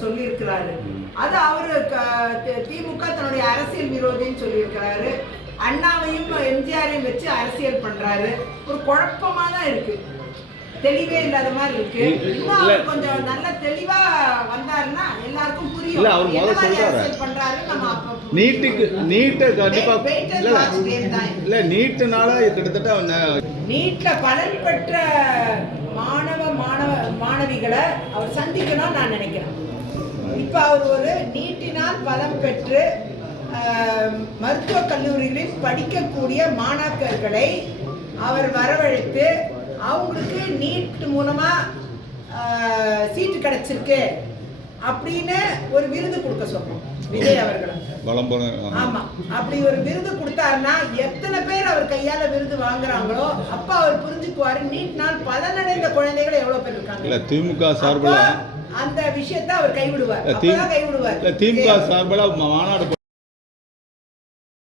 ஒருத்தர் சொல்லியிருக்கிறாரு. அது அவரு திமுக தன்னுடைய அரசியல் விரோதின்னு சொல்லியிருக்கிறாரு. அண்ணாவையும் எம்ஜிஆரையும் வச்சு அரசியல் பண்றாரு. ஒரு குழப்பமா தான் இருக்கு, தெளிவே இல்லாத மாதிரி இருக்கு. இன்னும் அவர் கொஞ்சம் நல்ல தெளிவா வந்தாருன்னா எல்லாருக்கும் புரியும். இல்ல அவர் முதல்ல சொல்றாரு பண்றாரு. நம்ம நீட்டை கண்டிப்பா இல்ல நீட்டுனால கிட்டத்தட்ட நீட்ல பலன் பெற்ற மாணவிகளை அவர் சந்திக்கணும்னு நான் நினைக்கிறேன். இப்ப அவர் ஒரு நீட்டினால் பலம் பெற்று மருத்துவக் கல்லூரிகளில் படிக்கக்கூடிய மாணாக்கர்களை அவர் வரவழைத்து அவங்களுக்கு நீட் மூலமா சீட்டு கிடைச்சிருக்கு அப்படின்னு ஒரு விருது கொடுக்க சொல்றோம் விஜய் அவர்களை. ஆமா, அப்படி ஒரு விருது கொடுத்தாருன்னா எத்தனை பேர் அவர் கையால விருது வாங்குறாங்களோ அப்ப அவர் புரிஞ்சுக்குவாரு நீட்னால் பலனடைந்த குழந்தைகள் எவ்வளவு பேர் இருக்காங்க. திமுக சார்பில் அந்த விஷயத்தை அவர் கைவிடுவார். திமுக சார்பில் மாநாடு